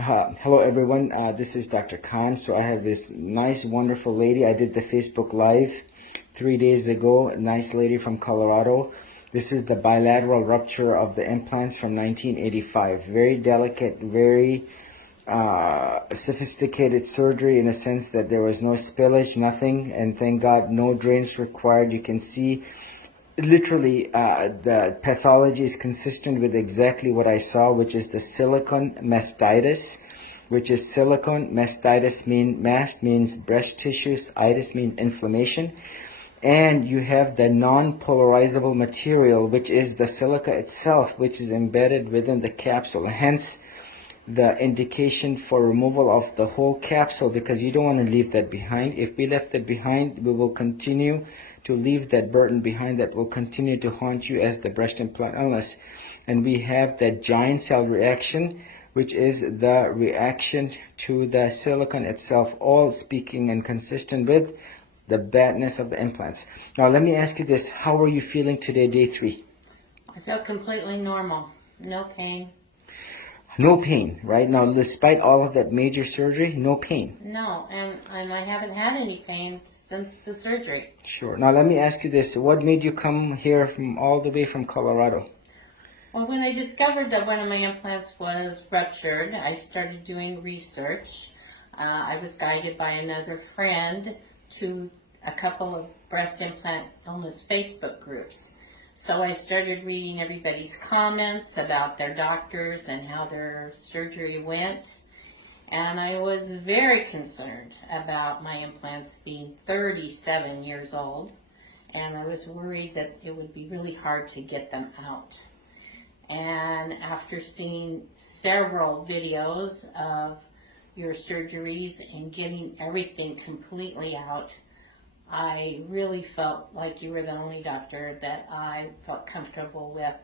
Hello everyone, this is Dr. Khan. So I have this nice wonderful lady. I did the Facebook Live 3 days ago, a nice lady from Colorado. This is the bilateral rupture of the implants from 1985. Very delicate, very sophisticated surgery in a sense that there was no spillage, nothing, and thank God no drains required. You can see literally the pathology is consistent with exactly what I saw, which is the silicone mastitis, which is silicone mastitis mast means breast tissues, itis means inflammation, and you have the non-polarizable material, which is the silica itself, which is embedded within the capsule, hence the indication for removal of the whole capsule, because you don't want to leave that behind. If we left it behind, we will continue to leave that burden behind that will continue to haunt you as the breast implant illness. And we have that giant cell reaction, which is the reaction to the silicone itself, all speaking and consistent with the badness of the implants. Now let me ask you this, how are you feeling today, day 3? I felt completely normal, no pain. No pain, right? Now, despite all of that major surgery, no pain. No, and I haven't had any pain since the surgery. Sure. Now, let me ask you this. What made you come here from all the way from Colorado? Well, when I discovered that one of my implants was ruptured, I started doing research. I was guided by another friend to a couple of breast implant illness Facebook groups. So I started reading everybody's comments about their doctors and how their surgery went. And I was very concerned about my implants being 37 years old. And I was worried that it would be really hard to get them out. And after seeing several videos of your surgeries and getting everything completely out, I really felt like you were the only doctor that I felt comfortable with,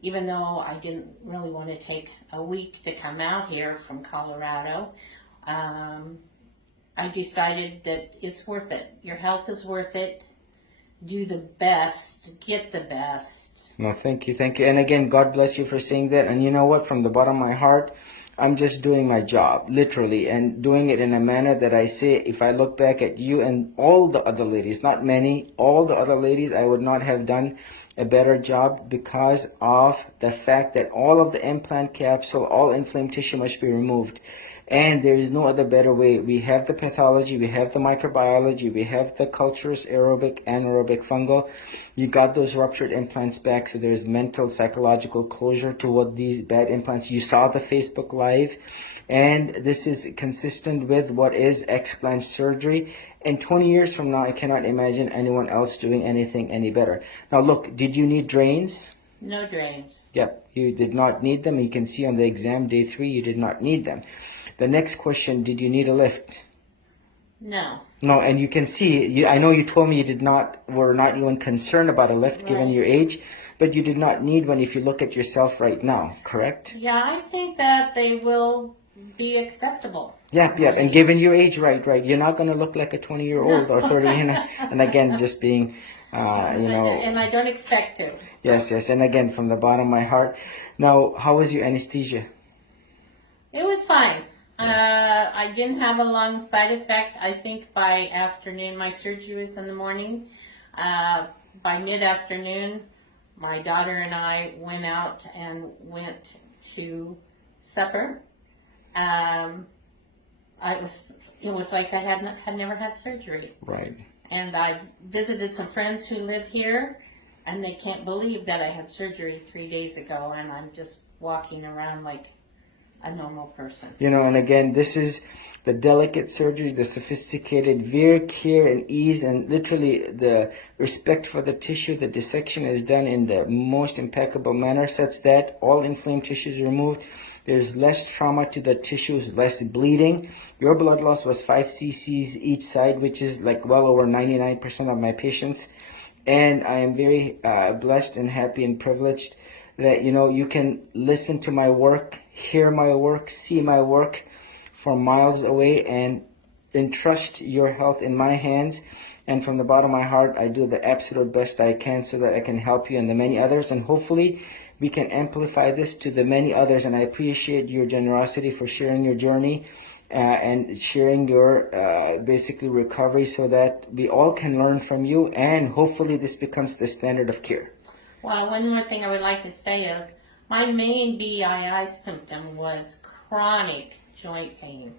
even though I didn't really want to take a week to come out here from Colorado. I decided that it's worth it. Your health is worth it. Do the best. Get the best. No, thank you, thank you. And again, God bless you for saying that. And you know what? From the bottom of my heart, I'm just doing my job, literally, and doing it in a manner that I say, if I look back at you and all the other ladies, not many, all the other ladies, I would not have done a better job because of the fact that all of the implant capsule, all inflamed tissue must be removed. And there is no other better way. We have the pathology, we have the microbiology, we have the cultures, aerobic, anaerobic, fungal. You got those ruptured implants back, so there's mental, psychological closure to what these bad implants. You saw the Facebook Live, and this is consistent with what is explant surgery. And 20 years from now, I cannot imagine anyone else doing anything any better. Now look, did you need drains? No drains. Yep, you did not need them. You can see on the exam day 3, you did not need them. The next question, did you need a lift? No. No, and you can see, I know you told me you were not even concerned about a lift given your age, but you did not need one if you look at yourself right now, correct? Yeah, I think that they will be acceptable. Yeah, and given your age, right, you're not going to look like a 20-year-old or 30, and again, just being, And I don't expect to. So. Yes, and again, from the bottom of my heart. Now, how was your anesthesia? It was fine. I didn't have a lung side effect. I think by afternoon, my surgery was in the morning. By mid-afternoon, my daughter and I went out and went to supper. It was like I had never had surgery. Right. And I visited some friends who live here, and they can't believe that I had surgery 3 days ago, and I'm just walking around like a normal person. And again, this is the delicate surgery, the sophisticated, very care and ease, and literally the respect for the tissue. The dissection is done in the most impeccable manner such that all inflamed tissue is removed. There's less trauma to the tissues, less bleeding. Your blood loss was 5 cc's each side, which is like well over 99% of my patients. And I am very blessed and happy and privileged that, you can listen to my work, hear my work, see my work from miles away, and entrust your health in my hands. And from the bottom of my heart, I do the absolute best I can so that I can help you and the many others. And hopefully, we can amplify this to the many others. And I appreciate your generosity for sharing your journey and sharing your basically recovery, so that we all can learn from you, and hopefully this becomes the standard of care. Well, one more thing I would like to say is my main BII symptom was chronic joint pain.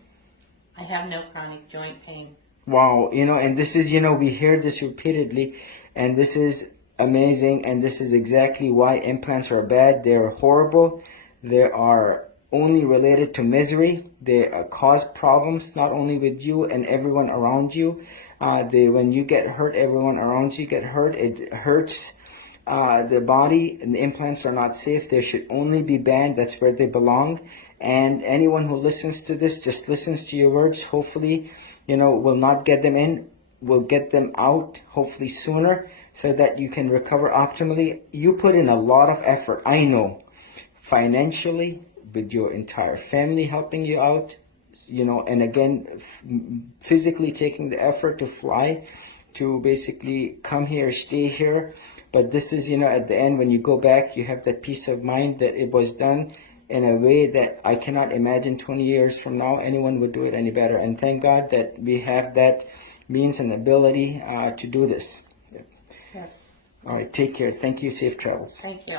I have no chronic joint pain. Wow, and this is, we hear this repeatedly, and this is amazing, and this is exactly why implants are bad. They're horrible. They are only related to misery. They cause problems not only with you and everyone around you. When you get hurt, everyone around you get hurt. It hurts the body, and the implants are not safe. They should only be banned. That's where they belong. And anyone who listens to this, just listens to your words, hopefully, will not get them in, will get them out, hopefully sooner, so that you can recover optimally. You put in a lot of effort, I know, financially, with your entire family helping you out, and again, physically taking the effort to fly, to basically come here, stay here. But this is, at the end, when you go back, you have that peace of mind that it was done in a way that I cannot imagine 20 years from now anyone would do it any better. And thank God that we have that means and ability to do this. Yes. All right, take care. Thank you. Safe travels. Thank you.